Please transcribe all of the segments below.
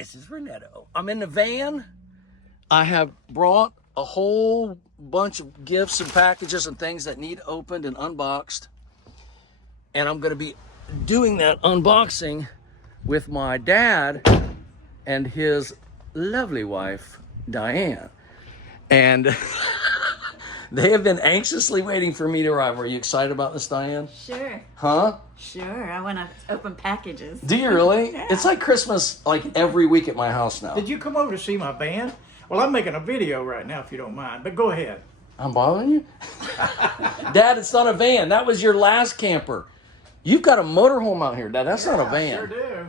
This is Renetto. I'm in the van. I have brought a whole bunch of gifts and packages and things that need opened and unboxed. And I'm going to be doing that unboxing with my dad and his lovely wife, Diane. And they have been anxiously waiting for me to arrive. Are you excited about this, Diane? Sure. Huh? Sure. I want to open packages. Do you really? Yeah. It's like Christmas like every week at my house now. Did you come over to see my van? Well, I'm making a video right now if you don't mind, but go ahead. I'm bothering you? Dad, it's not a van. That was your last camper. You've got a motorhome out here, Dad. That's not a van. I sure do.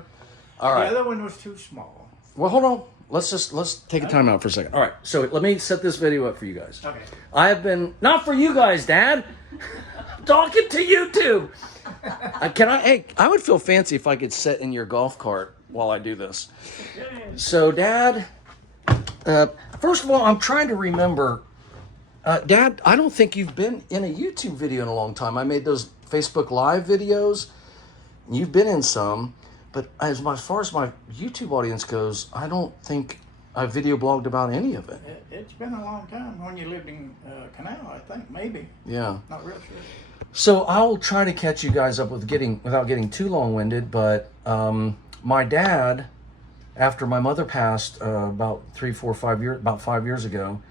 All right. The other one was too small. Well, hold on. Let's take a time out for a second. All right. So let me set this video up for you guys. Okay. I have been, not for you guys, Dad. I'm talking to YouTube. Hey, I would feel fancy if I could sit in your golf cart while I do this. So, Dad, first of all, I'm trying to remember. Dad, I don't think you've been in a YouTube video in a long time. I made those Facebook Live videos. You've been in some, but as far as my YouTube audience goes, I don't think I video blogged about any of it. It's been a long time when you lived in Canal, I think, maybe. Yeah. Not real sure. So I'll try to catch you guys up without getting too long-winded, but my dad, after my mother passed about 5 years ago,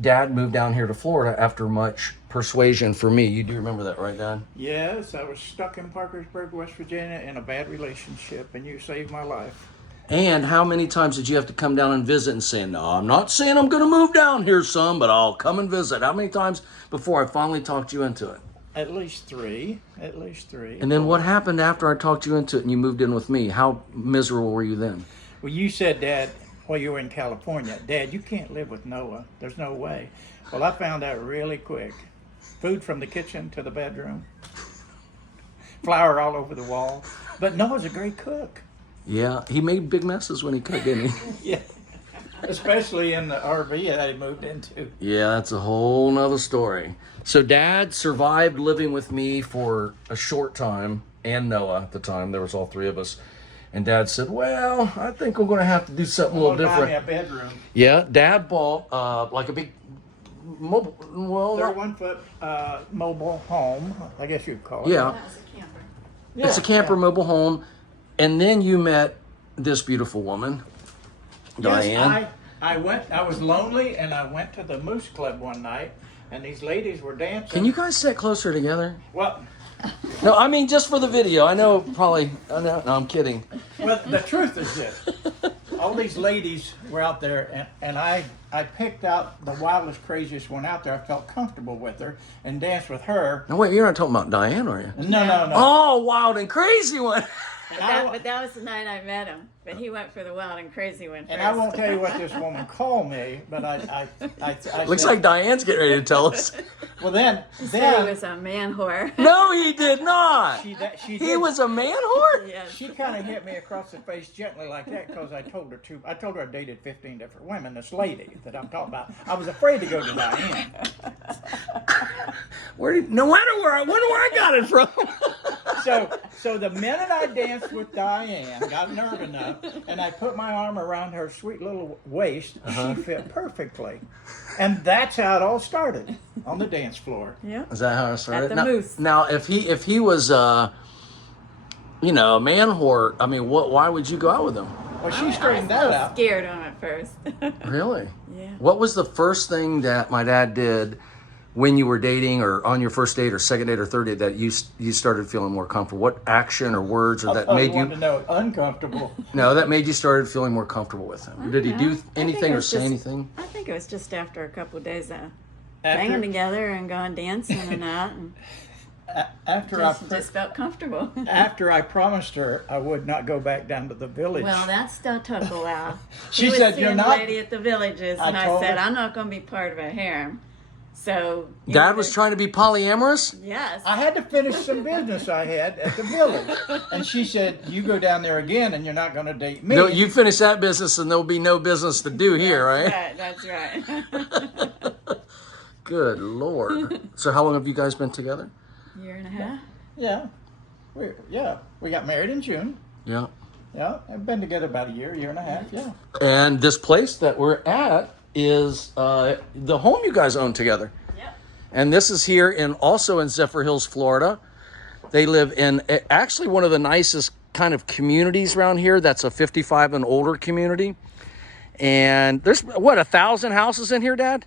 Dad moved down here to Florida after much persuasion for me. You do remember that, right, Dad? Yes, I was stuck in Parkersburg, West Virginia in a bad relationship, and you saved my life. And how many times did you have to come down and visit and say, no, I'm not saying I'm going to move down here, son, but I'll come and visit? How many times before I finally talked you into it? At least three. And then what happened after I talked you into it and you moved in with me? How miserable were you then? Well, you said, Dad, while you were in California, Dad, you can't live with Noah. There's no way. Well, I found out really quick. Food from the kitchen to the bedroom. Flour all over the wall. But Noah's a great cook. Yeah, he made big messes when he cooked, didn't he? Yeah. Especially in the RV that I moved into. Yeah, that's a whole nother story. So Dad survived living with me for a short time, and Noah at the time. There was all three of us. And Dad said, well, I think we're going to have to do something a little different. Buy me a bedroom. Yeah, Dad bought like a big mobile, well, 31-foot mobile home, I guess you'd call it. yeah, That was a camper. Yeah, it's a camper yeah. mobile home. And then you met this beautiful woman, Diane. Yes, I was lonely, and I went to the Moose Club one night, and these ladies were dancing. Can you guys sit closer together? Well, No, I mean just for the video. I know probably, no, I'm kidding. well, the truth is this. All these ladies were out there, and I picked out the wildest, craziest one out there. I felt comfortable with her and danced with her. No, wait, you're not talking about Diane, are you? No. Oh, wild and crazy one. But that was the night I met him. But he went for the wild and crazy one first. And I won't tell you what this woman called me, but I Looks said, like Diane's getting ready to tell us. well, then He said he was a man whore. No, he did not. she He did. was a man whore? Yes. She kind of hit me across the face gently like that because I told her I dated 15 different women. This lady that I'm talking about, I was afraid to go to Diane. No matter where I got it from. So the minute I danced with Diane, got nerve enough, and I put my arm around her sweet little waist, she fit perfectly, and that's how it all started on the dance floor. Yeah. Is that how it started? At the now, Moose. Now, if he was, a man whore, I mean, why would you go out with him? Well, she I straightened was that out. scared of him at first. Really? Yeah. What was the first thing that my dad did when you were dating or on your first date or second date or third date that you started feeling more comfortable? What action or words or that I made wanted you to know uncomfortable. no that made you started feeling more comfortable with him? Did he do anything or say anything? I think it was just after a couple of days of After- hanging together and going dancing and that, and just felt comfortable. After I promised her I would not go back down to the village. Well, that still took a while. She He was said, "You're seeing not-" the lady at the villages, I and I told said, her- I'm not going to be part of a harem. So Dad was trying to be polyamorous? Yes. I had to finish some business I had at the village. And she said, you go down there again and you're not going to date me. No, you finish that business and there'll be no business to do here, right? That's right. Good Lord. So how long have you guys been together? Year and a half. Yeah. We got married in June. Yeah. Yeah, I've been together about a year and a half, yeah. And this place that we're at is the home you guys own together. Yep. And this is here also in Zephyrhills, Florida. They live in actually one of the nicest kind of communities around here. That's a 55 and older community. And there's, what, 1,000 houses in here, Dad?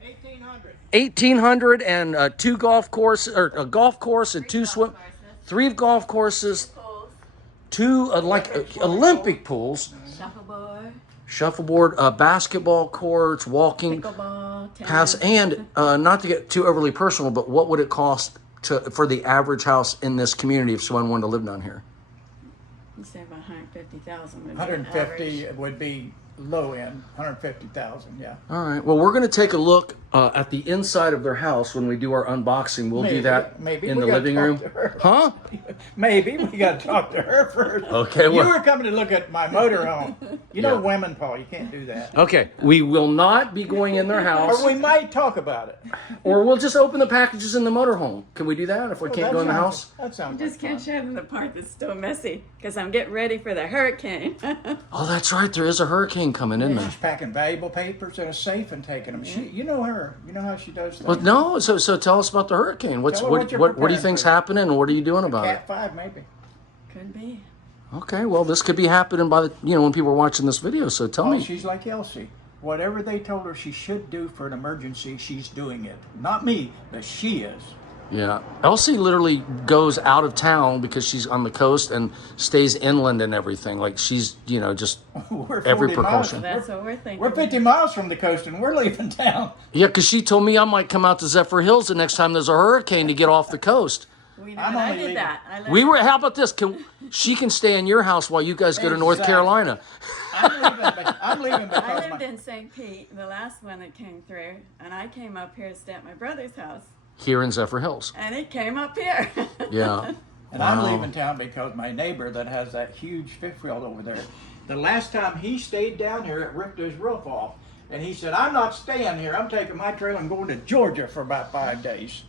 1,800. 1,800 and two golf courses, or a golf course and three golf courses, two Olympic pools, shuffleboard, basketball courts, walking paths, and not to get too overly personal, but what would it cost for the average house in this community if someone wanted to live down here? You say about 150,000. 150 would be low end, 150,000, yeah. All right. Well, we're going to take a look at the inside of their house when we do our unboxing. We'll do that in the living room. Huh? Maybe we got to talk to her first. Okay. You were coming to look at my motorhome. You know women, Paul. You can't do that. Okay. We will not be going in their house. Or we might talk about it. Or we'll just open the packages in the motorhome. Can we do that if we can't go in the house? That sounds I just can't show them the part that's still messy because I'm getting ready for the hurricane. Oh, that's right. There is a hurricane coming in there. She's packing valuable papers in a safe and taking them. You know her. You know how she does things. Well, no. So tell us about the hurricane. What do you think's happening, and what are you doing about it? Cat 5, maybe. Could be. Okay. Well, this could be happening by when people are watching this video. So tell me. She's like Elsie. Whatever they told her she should do for an emergency, she's doing it. Not me, but she is. Yeah. Elsie literally goes out of town because she's on the coast and stays inland and everything. Like she's, just every precaution. That's what we're thinking. We're 50 miles from the coast and we're leaving town. Yeah, because she told me I might come out to Zephyrhills the next time there's a hurricane to get off the coast. I did that. How about this? She can stay in your house while you guys go to North Carolina. I'm leaving because I lived in St. Pete, the last one that came through, and I came up here to stay at my brother's house. Here in Zephyrhills. And it came up here. Yeah. And I'm leaving town because my neighbor that has that huge fifth wheel over there, the last time he stayed down here, it ripped his roof off. And he said, I'm not staying here. I'm taking my trailer and going to Georgia for about 5 days.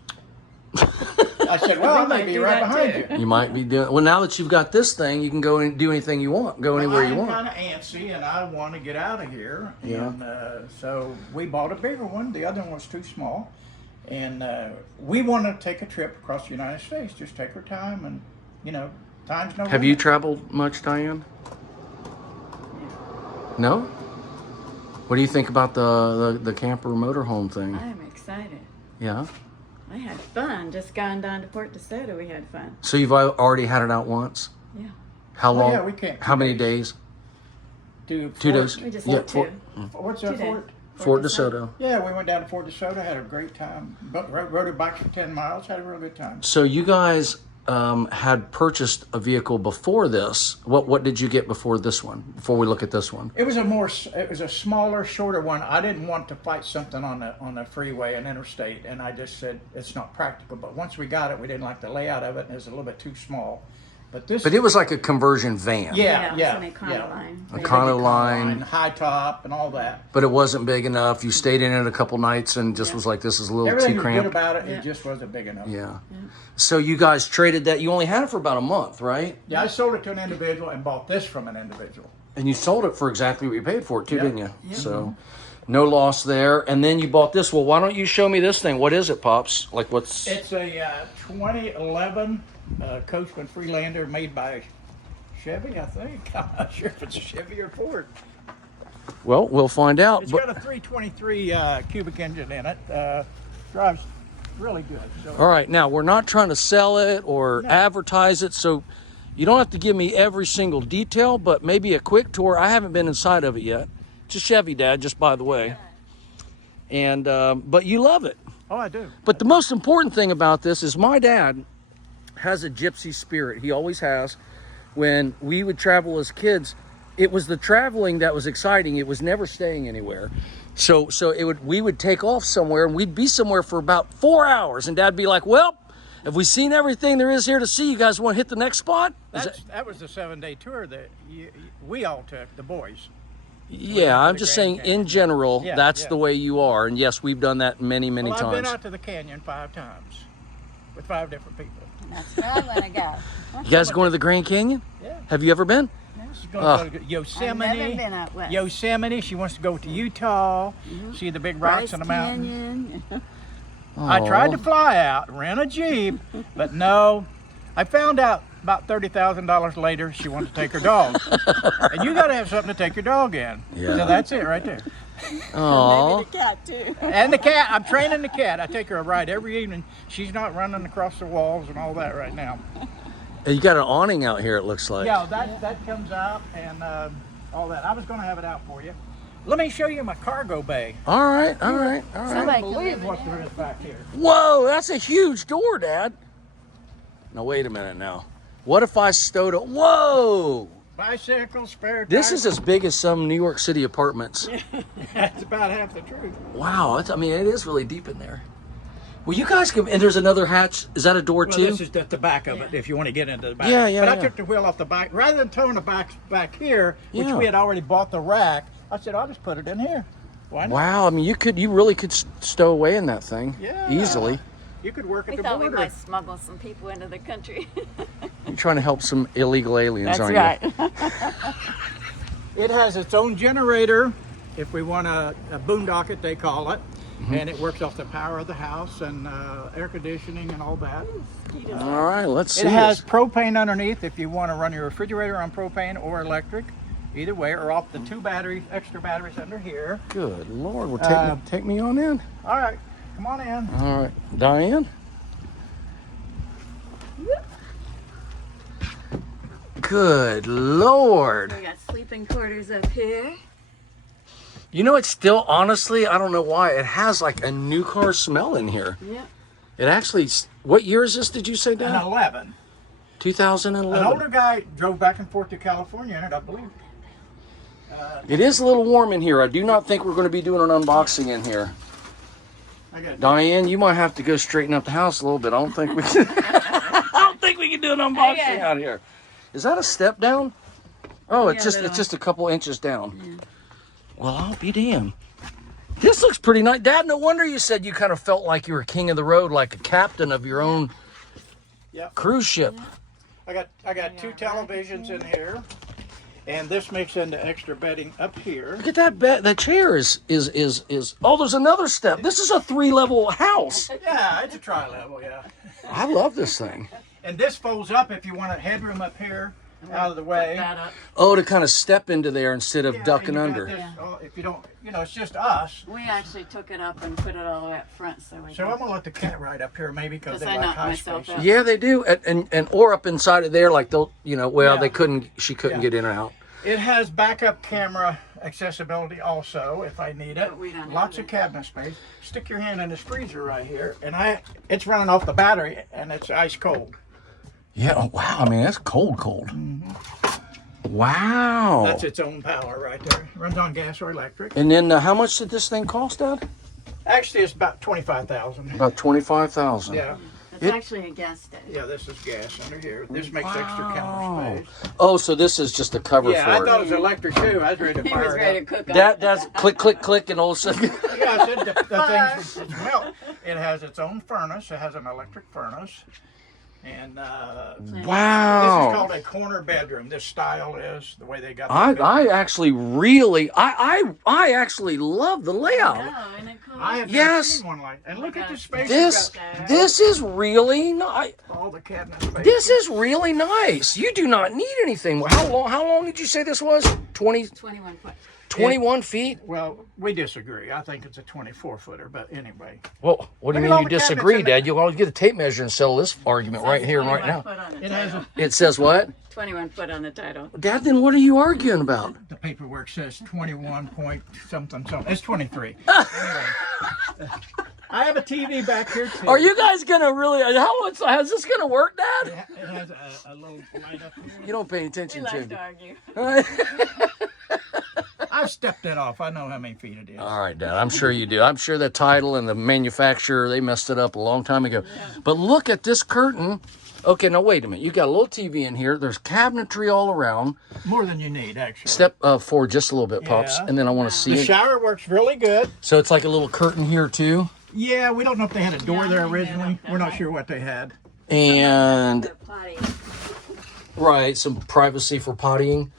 I said, well, I may be right behind you. You might be doing. Well, now that you've got this thing, you can go and do anything you want. Go anywhere you want. I'm kind of antsy, and I want to get out of here. Yeah. And so we bought a bigger one. The other one was too small. And we want to take a trip across the United States. Just take our time, and, time's no Have you traveled much, Diane? No? What do you think about the camper motorhome thing? I am excited. Yeah? I had fun. Just gone down to Port DeSoto, we had fun. So you've already had it out once? Yeah. How long? Yeah, we can't. How many days? 2 days? We just did 2. What's that, Fort? Fort DeSoto. Yeah, we went down to Fort DeSoto, had a great time. Rode a bike for 10 miles, had a real good time. So you guys had purchased a vehicle before this. What did you get before this one? Before we look at this one, it was a smaller, shorter one. I didn't want to fight something on the freeway and interstate, and I just said it's not practical. But once we got it, we didn't like the layout of it, and it was a little bit too small. But it was like a conversion van. Yeah. An Econoline. Econoline, high top, and all that. But it wasn't big enough. You stayed in it a couple nights and just was like, this is a little Everything too was cramped. good about it. It just wasn't big enough. Yeah. So you guys traded that. You only had it for about a month, right? Yeah, I sold it to an individual and bought this from an individual. And you sold it for exactly what you paid for it too, didn't you? Yep. So no loss there. And then you bought this. Well, why don't you show me this thing? What is it, Pops? Like what's... It's a 2011 Coachman Freelander made by Chevy, I think. I'm not sure if it's a Chevy or Ford. Well, we'll find out. It's got a 323 cubic engine in it. Drives really good. So. All right. Now, we're not trying to sell it or advertise it, so you don't have to give me every single detail, but maybe a quick tour. I haven't been inside of it yet. It's a Chevy, Dad, just by the way. And but you love it. Oh, I do. But the most important thing about this is my dad has a gypsy spirit. He always has. When we would travel as kids, it was the traveling that was exciting. It was never staying anywhere. So we would take off somewhere and we'd be somewhere for about 4 hours. And Dad'd be like, well, have we seen everything there is here to see? You guys want to hit the next spot? That was the 7-day tour that we all took, the boys. Yeah, I'm just saying in general, that's the way you are. And yes, we've done that many times. I've been out to the canyon 5 times with 5 different people. That's where I want to go. You guys going to the Grand Canyon? Yeah. Have you ever been? Yes. She's going to go to Yosemite. I've never been out west. Yosemite. She wants to go to Utah. See the big rocks on the mountain. Canyon. I tried to fly out, rent a Jeep, but no. I found out about $30,000 later she wanted to take her dog. And you got to have something to take your dog in. Yeah. So that's it right there. Oh. Maybe the cat too. And the cat, I'm training the cat. I take her a ride every evening. She's not running across the walls and all that right now. You got an awning out here, it looks like. Yeah, that comes out and all that. I was going to have it out for you. Let me show you my cargo bay. All right, all right, all right. Somebody I can believe live in what there. there is back here. Whoa, that's a huge door, Dad. Now, wait a minute now. What if I stowed a... Whoa! Bicycle, spare This tire. is as big as some New York City apartments. That's about half the truth. Wow, I mean, it is really deep in there. Well, you guys can... And there's another hatch. Is that a door, Well, too? this is just the back of it, if you want to get into the back. Yeah, yeah, But I yeah. took the wheel off the back. Rather than towing the back here, which Yeah. we had already bought the rack, I said, I'll just put it in here. Why not? Wow, I mean, you really could stow away in that thing. Yeah. Easily. You could work at We the thought we border. might smuggle some people into the country. You're trying to help some illegal aliens, That's aren't right. It has its own generator, if we want a boondock it, they call it. Mm-hmm. And it works off the power of the house and air conditioning and all that. you? All right, let's see It has this. propane underneath if you want to run your refrigerator on propane or electric. Either way, or off the two extra batteries under here. Good Lord, well, take me on in. All right, come on in. All right, Diane? Good Lord. We got sleeping quarters up here. You know, it's still, honestly, I don't know why, it has like a new car smell in here. Yep. It actually, what year is this, did you say, An Dad? 11. 2011. An older guy drove back and forth to California in it, I believe. It is a little warm in here. I do not think we're going to be doing an unboxing in here. I got Diane, you might have to go straighten up the house a little bit. I don't think we can. I don't think we can do an unboxing Okay. out here. Is that a step down? Oh, it's Yeah, just little. it's just a couple inches down. Well, I'll be damned. This looks pretty nice, Dad. No wonder you said you kind of felt like you were king of the road, like a captain of your own Yep. cruise ship. I got two televisions in here, and this makes into extra bedding up here. Look at that bed. That chair is. Oh, there's another step. This is a 3-level house. Yeah, it's a tri-level, yeah. I love this thing. And this folds up if you want a headroom up here, out of the way. That up. Oh, to kind of step into there instead of Yeah, ducking you got under. this, if you don't, it's just us. We actually took it up and put it all the way up front so we So I'm can. gonna let the cat ride up here, maybe because Because they I like knocked high myself space. out. Yeah, they do, and or up inside of there, like they'll, Yeah. they couldn't. She couldn't Yeah. get in or out. It has backup camera accessibility also, if I need it. But we don't Lots have of it. cabinet space. Stick your hand in this freezer right here, and it's running off the battery, and it's ice cold. Yeah. Oh, wow. I mean, that's cold. Wow. That's its own power right there. Runs on gas or electric. And then how much did this thing cost, Dad? Actually, it's about 25,000. About 25,000. Yeah, It's It- actually a gas station. yeah. This is gas under here. This makes extra Wow. counter space. Oh, so this is just a cover Yeah, I for thought it. it was electric too. I was ready to He fire was it ready to up. cook up. That's click, click, click, and all of a sudden. Yeah, I said the thing's it's melt. It has its own furnace. It has an electric furnace, and this is Wow. called a corner bedroom. This style is the way they got. I actually really, I actually love the layout. Oh, isn't it cool? I have Yes. never seen one like. And look at the space. This, It's got this is really nice. all the cabinet space. This is really nice. You do not need anything. How long did you say this was? 21 foot. 21 feet? Well, we disagree. I think it's a 24-footer, but anyway. Well, what do you Look at mean all you the cabinets disagree, in there. Dad? You'll always get a tape measure and settle this argument right here and right 21 now. foot on the It has title. It says what? 21 foot on the title. Dad, then what are you arguing about? the paperwork says 21 point something. It's 23. Anyway, I have a TV back here too. Are you guys gonna really? How's this gonna work, Dad? It has a little light up here. You don't pay We attention like to to argue. me. I've stepped it off. I know how many feet it is. All right, Dad. I'm sure you do. I'm sure the title and the manufacturer, they messed it up a long time ago. But look at this curtain. Okay, now wait a minute. You got a little TV in here. There's cabinetry all around. More than you need, actually. Step forward just a little bit, Pops, Yeah. and then I want to see The it. shower works really good. So it's like a little curtain here too, Yeah, we don't know if they had a door Yeah, there they did. originally. We're not sure what they had. and The potty. right, some privacy for pottying.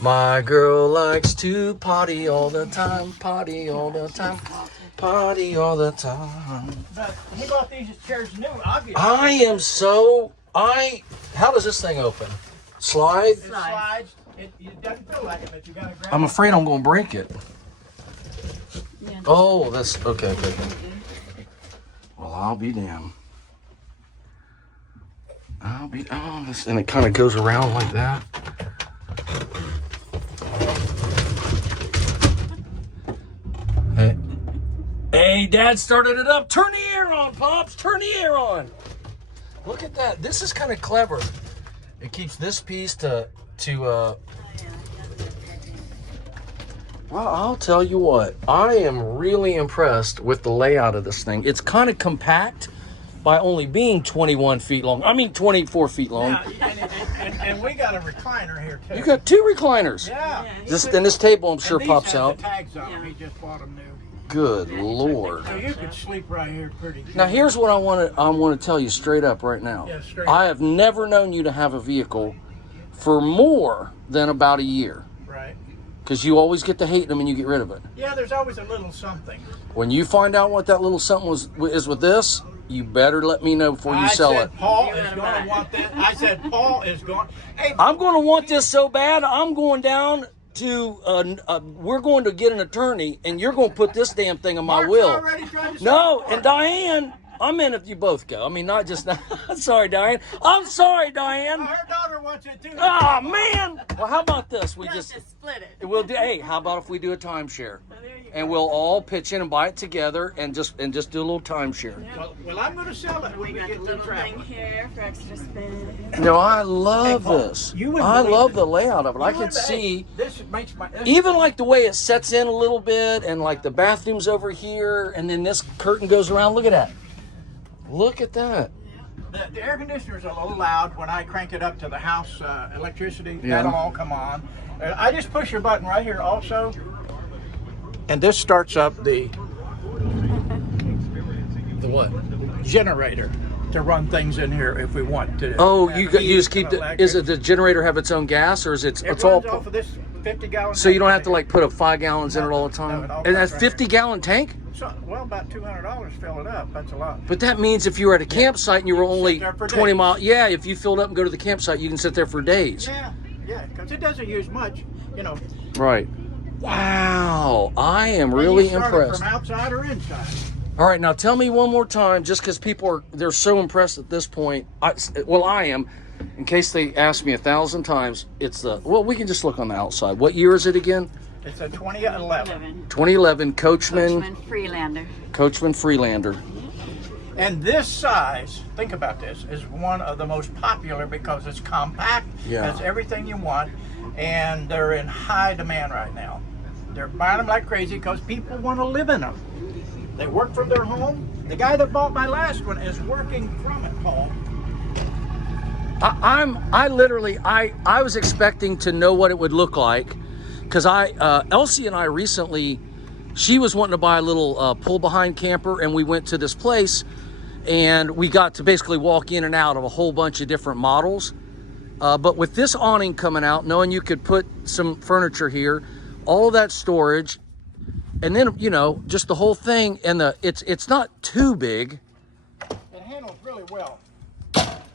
My girl likes to party all the time, party all the time, party all the time. But he bought these chairs new, obviously. How does this thing open? Slide? It slides. It doesn't feel like it, but you gotta grab I'm it. afraid I'm gonna break it. Yeah. Oh, that's okay. Well, I'll be damned. And it kind of goes around like that. Hey, Dad started it up. Turn the air on, Pops. Turn the air on. Look at that. This is kind of clever. It keeps this piece well, I'll tell you what. I am really impressed with the layout of this thing. It's kind of compact by only being 21 feet long. I mean, 24 feet long. Yeah, and we got a recliner here, too. You got 2 recliners. Yeah. This table, I'm sure, And these pops have out. the tags on them. He just bought them new. Good Lord. So you could sleep right here pretty good. Now, here's what I want to tell you straight up right now. Yeah, straight I up. have never known you to have a vehicle for more than about a year. Right. Because you always get to hate them and you get rid of it. Yeah, there's always a little something. When you find out what that little something is with this, you better let me know before you sell it. Paul is going to want that. I said Paul is going. Hey, I'm going to want this so bad, I'm going down to, we're going to get an attorney, and you're going to put this damn thing on my Mark's will. already trying to No, sell it. and Diane, I'm in if you both go. I mean, not just, sorry, Diane. I'm sorry, Diane. Her daughter wants it too. Oh, man. Well, how about this? We We'll just, split it. we'll do, hey, how about if we do a timeshare? Oh, there you And go. we'll all pitch in and buy it together and just do a little timeshare. Well, I'm going to sell it when We we got get the to little thing travel. here for extra space. No, I love Hey, Paul, this. you wouldn't I believe love it. the layout of it. I You can wouldn't- see, hey, this makes my. This, even like the way it sets in a little bit, and like the bathroom's over here, and then this curtain goes around. Look at that. Look at that. the air conditioner's a little loud when I crank it up to the house electricity. Yeah. That'll all come on. I just push your button right here also. And this starts up the what? generator to run things in here if we want to. Oh, have you heat just keep and the. electric. Is it the generator have its own gas, or is it's It all? runs off of this 50-gallon. So you don't have to like put up 5 gallons in it all the No, time. it all And that comes right 50-gallon tank. So, well, about $200 fill it up. That's a lot. But that means if you were at a campsite and you were only there for 20 days. miles, yeah, if you filled up and go to the campsite, you can sit there for days. Yeah, because it doesn't use much, you know. Right. Wow, I am You really start it impressed. From outside or inside. All right, now tell me one more time, just because they're so impressed at this point. I am. In case they ask me 1,000 times, we can just look on the outside. What year is it again? It's a 2011. 2011 Coachman Freelander. And this size, think about this, is one of the most popular because it's compact, Yeah. has everything you want, and they're in high demand right now. They're buying them like crazy because people want to live in them. They work from their home. The guy that bought my last one is working from it, Paul. I was expecting to know what it would look like, because Elsie and I recently, she was wanting to buy a little pull behind camper, and we went to this place and we got to basically walk in and out of a whole bunch of different models. But with this awning coming out, knowing you could put some furniture here, all of that storage, and then, just the whole thing, and it's not too big. It handles really well.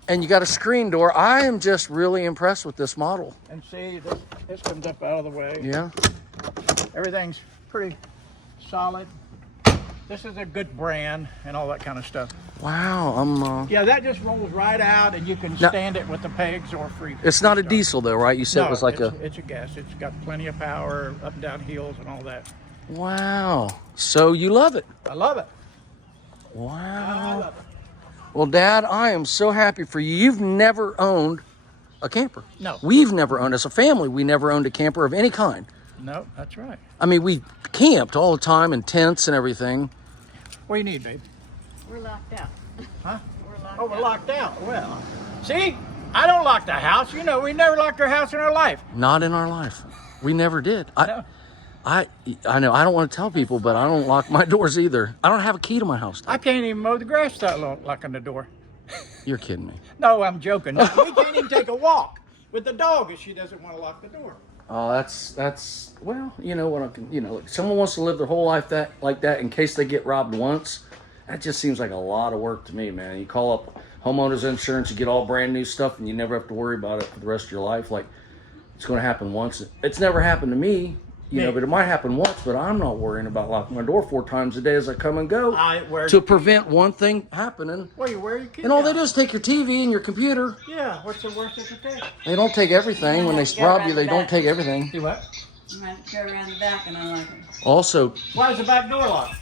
And you got a screen door. I am just really impressed with this model. And see, this comes up out of the way. Yeah. Everything's pretty solid. This is a good brand and all that kind of stuff. Wow. Yeah, that just rolls right out, and you can Now- stand it with the pegs or free. It's not a start. diesel though, right? You said No, it was like it's a gas. It's got plenty of power, up and down hills and all that. Wow. So you love it. I love it. I Wow. love it. Well, Dad, I am so happy for you. You've never owned a camper. No. We've never owned, as a family, we never owned a camper of any kind. No, that's right. I mean, we camped all the time in tents and everything. What do you need, babe? We're locked out. Huh? We're locked Oh, we're out. locked out. Well, see, I don't lock the house. You know, we never locked our house in our life. Not in our life. We never did. No. I know, I don't want to tell people, but I don't lock my doors either. I don't have a key to my house. I can't even mow the grass without locking the door. You're kidding me. No, I'm joking. We can't even take a walk with the dog if she doesn't want to lock the door. Oh, that's well, you know what I can, you know, if someone wants to live their whole life like that in case they get robbed once. That just seems like a lot of work to me, man. You call up homeowners insurance, you get all brand new stuff, and you never have to worry about it for the rest of your life. Like, it's going to happen once. It's never happened to me, you know, but it might happen once. But I'm not worrying about locking my door 4 times a day as I come and go to prevent one thing happening. Well, you wear your kids. And all they do is take your TV and your computer. Yeah, what's the worst they could take? They don't take everything. When they rob you, they don't take everything. Do what? You might go around the back and unlock them. Also, Why is the back door locked?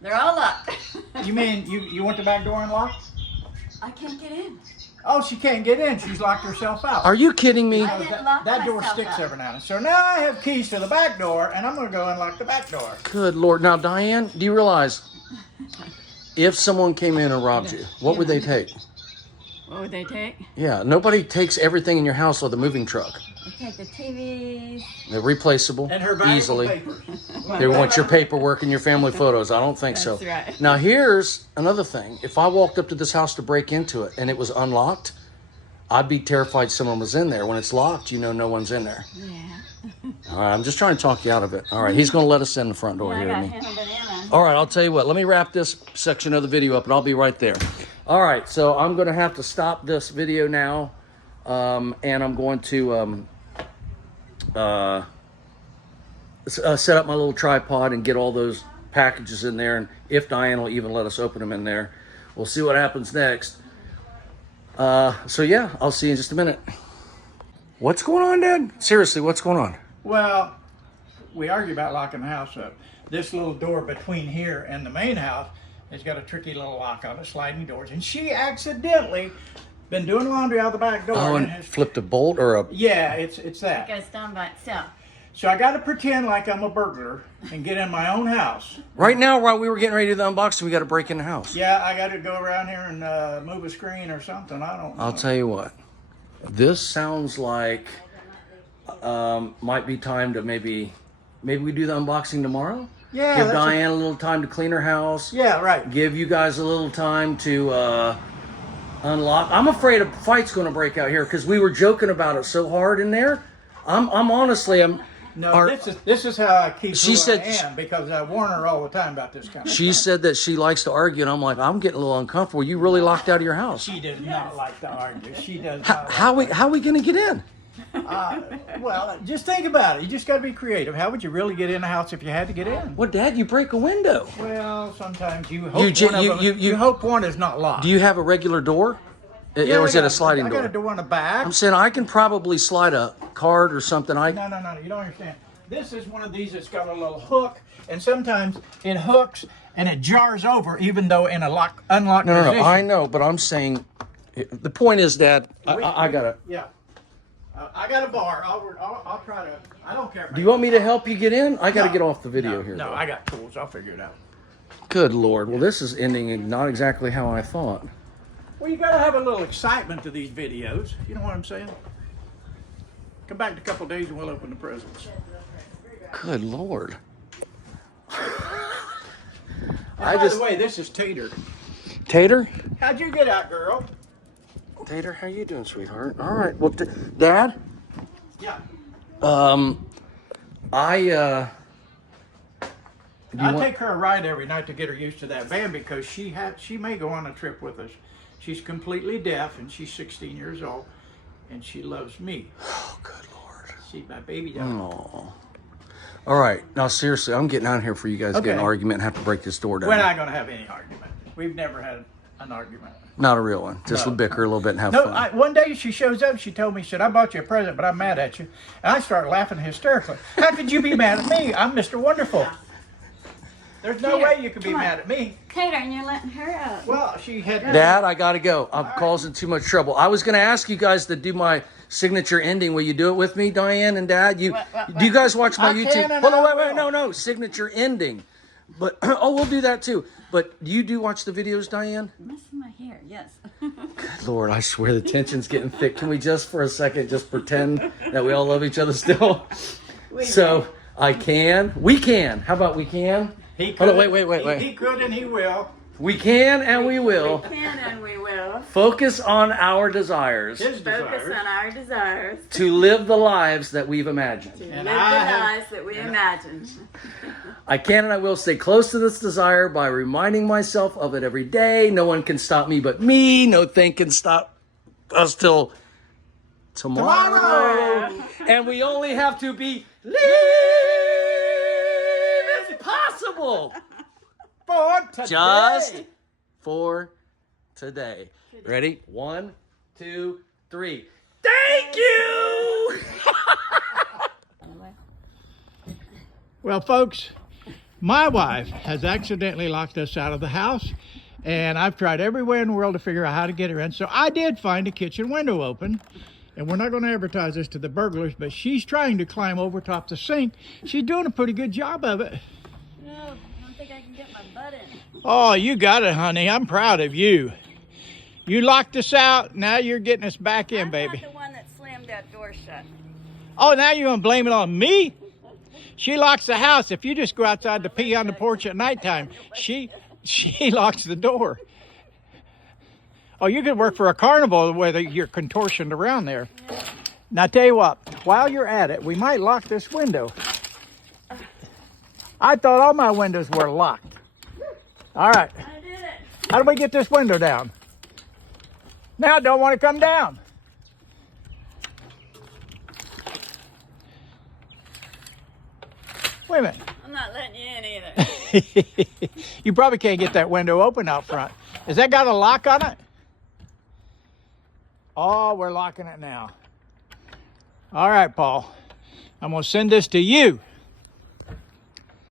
They're all locked. You mean you want the back door unlocked? I can't get in. Oh, she can't get in. She's locked herself out. are you kidding me? I didn't lock That door myself sticks up. every now and then. So now I have keys to the back door, and I'm going to go unlock the back door. Good Lord. Now, Diane, do you realize if someone came in and robbed you, what would they take? What would they take? Yeah, nobody takes everything in your house with a moving truck. They take the TVs. They're replaceable And her valuable easily. papers. They want your paperwork and your family photos. I don't think so. That's right. Now, here's another thing. If I walked up to this house to break into it and it was unlocked, I'd be terrified someone was in there. When it's locked, you know no one's in there. Yeah. All right, I'm just trying to talk you out of it. All right, he's going to let us in the front door I here. got isn't he? him a banana. All right, I'll tell you what. Let me wrap this section of the video up, and I'll be right there. All right, so I'm going to have to stop this video now, and I'm going to set up my little tripod and get all those packages in there, and if Diane will even let us open them in there. We'll see what happens next. So, yeah, I'll see you in just a minute. What's going on, Dad? Seriously, what's going on? Well, we argue about locking the house up. This little door between here and the main house has got a tricky little lock on it, sliding doors. And she accidentally been doing laundry out the back door. Oh, and has, flipped a bolt or a... yeah, it's that. It goes down by itself. So I got to pretend like I'm a burglar and get in my own house. Right now, while we were getting ready to do the unboxing, we got to break in the house. Yeah, I got to go around here and move a screen or something. I don't know. I'll tell you what. This sounds like might be time to maybe we do the unboxing tomorrow. Yeah, Give that's Diane a little time to clean her house. Yeah, right. Give you guys a little time to unlock. I'm afraid a fight's going to break out here because we were joking about it so hard in there. I'm honestly. No, this is how I keep She who said I am because I warn her all the time about this kind of She stuff. said that she likes to argue, and I'm like, I'm getting a little uncomfortable. You really locked out of your house. She does not like to argue. She does not. How we going to get in? Well, just think about it. You just got to be creative. How would you really get in a house if you had to get in? Well, Dad, you break a window. Well, sometimes you hope you hope one is not locked. Do you have a regular door? Yeah, Or is I it got a sliding I door? got a door on the back. I'm saying I can probably slide a card or something. No, you don't understand. This is one of these that's got a little hook, and sometimes it hooks and it jars over, even though in a unlocked No, position. I know, but I'm saying the point is, Dad, I got to. Yeah. I got a bar. I'll try to. I don't care. Do you want me to help you get in? I got to get off the video no, here. No, though. I got tools. I'll figure it out. Good Lord. Well, this is ending not exactly how I thought. Well, you got to have a little excitement to these videos. You know what I'm saying? Come back in a couple of days and we'll open the presents. Good Lord. By the way, this is Tater. Tater? How'd you get out, girl? Tater, how you doing, sweetheart? All right. Well, Dad? Yeah. I take her a ride every night to get her used to that van because she may go on a trip with us. She's completely deaf and she's 16 years old and she loves me. Oh, good Lord. She's my baby dog. Oh. All right. Now, seriously, I'm getting out here for you guys to get in an argument and have to break this door down. We're not going to have any argument. We've never had an argument. Not a real one. Just bicker a little bit and have No, fun. one day she shows up, she told me, she said, I bought you a present, but I'm mad at you. And I started laughing hysterically. How could you be mad at me? I'm Mr. Wonderful. There's no way you could be mad at me. Tater, and you're letting her up. Well, she had to. Dad, I got to go. I'm causing too much trouble. I was going to ask you guys to do my signature ending. Will you do it with me, Diane and Dad? Do you guys watch my I YouTube? can and Hold on, I wait, will. no. Signature ending. But, we'll do that too. But do you watch the videos, Diane? Messing my hair, yes. Good Lord, I swear the tension's getting thick. Can we just for a second just pretend that we all love each other still? So I can. We can. How about we can? He Hold could. on, wait. He could and he will. We can and we will. We can and we will. Focus on our desires. His Focus desires. on our desires. To live the lives that we've imagined. To And live the I have- lives that we imagine. I can and I will stay close to this desire by reminding myself of it every day. No one can stop me but me. No thing can stop us till tomorrow. And we only have to be live as possible. For today. Just for today. Ready? 1, 2, 3. Thank you! Well, folks, my wife has accidentally locked us out of the house, and I've tried everywhere in the world to figure out how to get her in. So I did find a kitchen window open, and we're not going to advertise this to the burglars, but she's trying to climb over top the sink. She's doing a pretty good job of it. No, I don't think I can get my butt in. Oh, you got it, honey. I'm proud of you. You locked us out. Now you're getting us back in, baby. I'm not the one that slammed that door shut. Oh, now you're going to blame it on me? She locks the house. If you just go outside to pee on the porch at nighttime, she locks the door. Oh, you could work for a carnival where you're contortioned around there. Now, tell you what, while you're at it, we might lock this window. I thought all my windows were locked. All right. I did it. How do we get this window down? Now, I don't want to come down. Wait a minute. I'm not letting you in either. You probably can't get that window open out front. Has that got a lock on it? Oh, we're locking it now. All right, Paul. I'm going to send this to you.